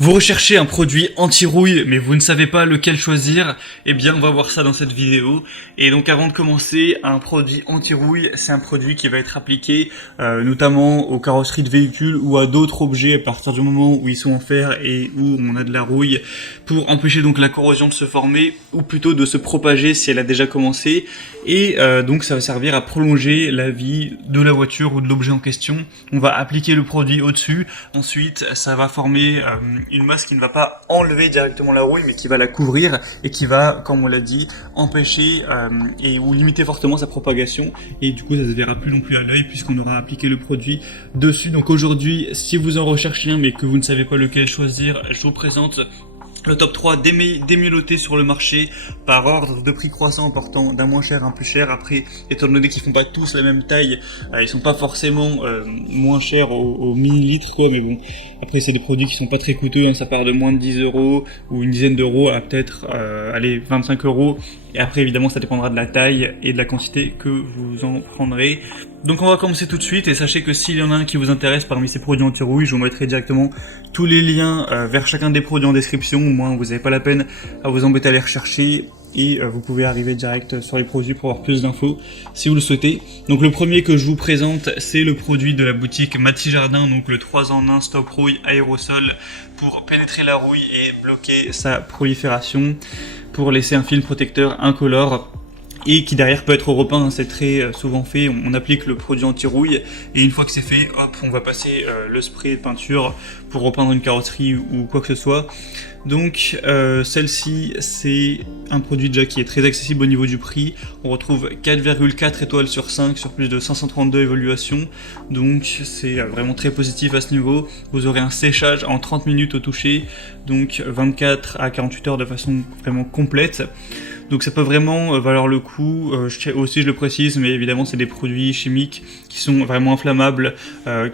Vous recherchez un produit anti-rouille, mais vous ne savez pas lequel choisir? Eh bien, on va voir ça dans cette vidéo. Et donc, avant de commencer, un produit anti-rouille, c'est un produit qui va être appliqué notamment aux carrosseries de véhicules ou à d'autres objets à partir du moment où ils sont en fer et où on a de la rouille, pour empêcher donc la corrosion de se former, ou plutôt de se propager si elle a déjà commencé. Et donc, ça va servir à prolonger la vie de la voiture ou de l'objet en question. On va appliquer le produit au-dessus. Ensuite, ça va former une masse qui ne va pas enlever directement la rouille, mais qui va la couvrir et qui va, comme on l'a dit, empêcher et ou limiter fortement sa propagation. Et du coup, ça ne se verra plus non plus à l'œil puisqu'on aura appliqué le produit dessus. Donc aujourd'hui, si vous en recherchez un mais que vous ne savez pas lequel choisir, je vous présente le top 3 démielotés sur le marché par ordre de prix croissant, partant d'un moins cher à un plus cher. Après, étant donné qu'ils font pas tous la même taille, ils sont pas forcément moins chers au millilitre, quoi. Mais bon, après c'est des produits qui sont pas très coûteux, hein. Ça part de moins de 10 euros ou une dizaine d'euros à peut-être allez 25 euros. Et après évidemment ça dépendra de la taille et de la quantité que vous en prendrez. Donc on va commencer tout de suite, et sachez que s'il y en a un qui vous intéresse parmi ces produits anti-rouille, je vous mettrai directement tous les liens vers chacun des produits en description. Au moins vous n'avez pas la peine à vous embêter à les rechercher, et vous pouvez arriver direct sur les produits pour avoir plus d'infos si vous le souhaitez. Donc le premier que je vous présente, c'est le produit de la boutique Mathis Jardin, donc le 3 en 1 Stop Rouille Aérosol, pour pénétrer la rouille et bloquer sa prolifération, pour laisser un film protecteur incolore et qui derrière peut être repeint, hein. C'est très souvent fait, on applique le produit anti-rouille et une fois que c'est fait, hop, on va passer le spray de peinture pour repeindre une carrosserie ou quoi que ce soit. Donc celle-ci, c'est un produit déjà qui est très accessible au niveau du prix. On retrouve 4,4 étoiles sur 5 sur plus de 532 évaluations, donc c'est vraiment très positif à ce niveau. Vous aurez un séchage en 30 minutes au toucher, donc 24 à 48 heures de façon vraiment complète. Donc ça peut vraiment valoir le coup. Je le précise, mais évidemment c'est des produits chimiques qui sont vraiment inflammables,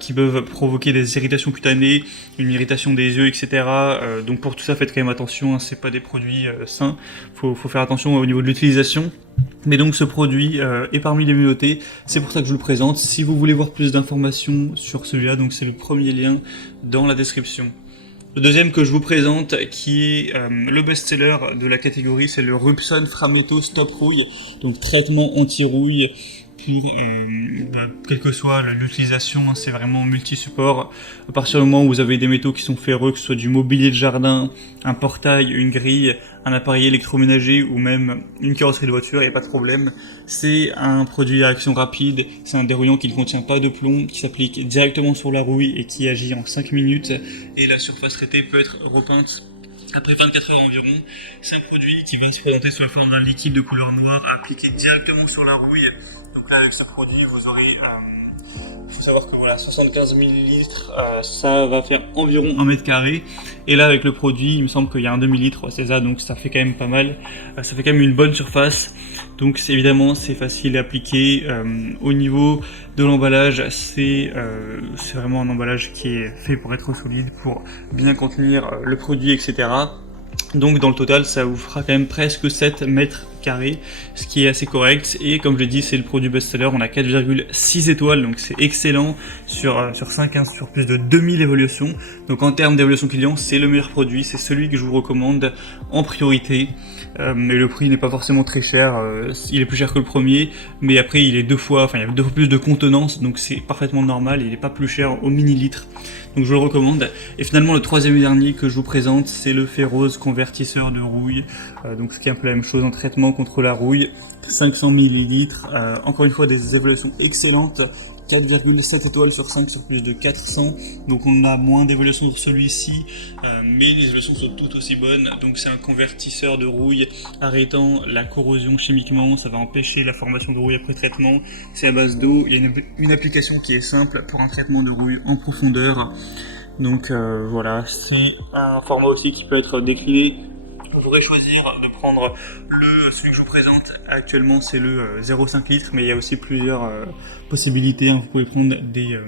qui peuvent provoquer des irritations cutanées, une irritation des yeux, etc. Donc pour tout ça, faites quand même attention, hein, c'est pas des produits sains. Faut faire attention au niveau de l'utilisation. Mais donc ce produit est parmi les mieux notés, c'est pour ça que je vous le présente. Si vous voulez voir plus d'informations sur celui-là, donc c'est le premier lien dans la description. Le deuxième que je vous présente, qui est le best-seller de la catégorie, c'est le Rubson Frametto Stop Rouille, donc traitement anti-rouille pour quelle que soit l'utilisation, hein. C'est vraiment multi-support. À partir du moment où vous avez des métaux qui sont ferreux, que ce soit du mobilier de jardin, un portail, une grille, un appareil électroménager ou même une carrosserie de voiture, il n'y a pas de problème. C'est un produit à action rapide, c'est un dérouillant qui ne contient pas de plomb, qui s'applique directement sur la rouille et qui agit en 5 minutes, et la surface traitée peut être repeinte après 24 heures environ. C'est un produit qui va se présenter sous la forme d'un liquide de couleur noire appliqué directement sur la rouille. Donc là, avec ce produit, vous aurez, faut savoir que voilà, 75 ml, ça va faire environ 1 mètre carré. Et là, avec le produit, il me semble qu'il y a un demi-litre, c'est ça, donc ça fait quand même pas mal. Ça fait quand même une bonne surface. Donc évidemment, c'est facile à appliquer. Au niveau de l'emballage, c'est vraiment un emballage qui est fait pour être solide, pour bien contenir le produit, etc. Donc dans le total, ça vous fera quand même presque 7 mètres carrés, ce qui est assez correct. Et comme je l'ai dit, c'est le produit best-seller, on a 4,6 étoiles, donc c'est excellent sur 5, hein, sur plus de 2000 évaluations. Donc en termes d'évaluation client, c'est le meilleur produit, c'est celui que je vous recommande en priorité. Mais le prix n'est pas forcément très cher, il est plus cher que le premier, mais après il est il y a 2 fois plus de contenance, donc c'est parfaitement normal, il n'est pas plus cher au millilitre. Donc je le recommande. Et finalement le troisième et dernier que je vous présente, c'est le Ferrose convertisseur de rouille, donc ce qui est un peu la même chose en traitement contre la rouille, 500 ml, encore une fois des évaluations excellentes, 4,7 étoiles sur 5 sur plus de 400, donc on a moins d'évaluations sur celui-ci, mais les évaluations sont toutes aussi bonnes. Donc c'est un convertisseur de rouille arrêtant la corrosion chimiquement, ça va empêcher la formation de rouille après traitement, c'est à base d'eau, il y a une application qui est simple pour un traitement de rouille en profondeur. Donc voilà, c'est un format aussi qui peut être décliné. Vous pourrez choisir de prendre celui que je vous présente actuellement, c'est le 0,5 litres, mais il y a aussi plusieurs possibilités, hein. Vous pouvez prendre des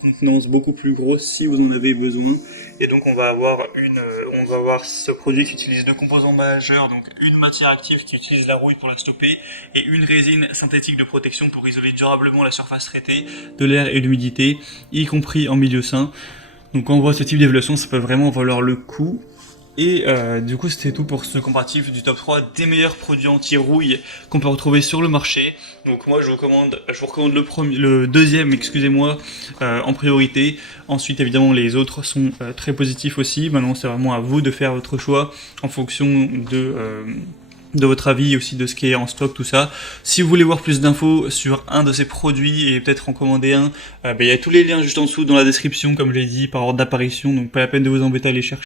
contenances beaucoup plus grosses si vous en avez besoin. Et donc on va avoir ce produit qui utilise 2 composants majeurs, donc une matière active qui utilise la rouille pour la stopper et une résine synthétique de protection pour isoler durablement la surface traitée de l'air et de l'humidité, y compris en milieu sain. Donc quand on voit ce type d'évaluation, ça peut vraiment valoir le coup. Et du coup, c'était tout pour ce comparatif du top 3 des meilleurs produits anti-rouille qu'on peut retrouver sur le marché. Donc moi, je vous recommande le deuxième, excusez-moi, en priorité. Ensuite, évidemment, les autres sont très positifs aussi. Maintenant, c'est vraiment à vous de faire votre choix en fonction de votre avis, aussi de ce qui est en stock, tout ça. Si vous voulez voir plus d'infos sur un de ces produits et peut-être en commander un, il y a tous les liens juste en dessous dans la description, comme je l'ai dit, par ordre d'apparition, donc pas la peine de vous embêter à les chercher.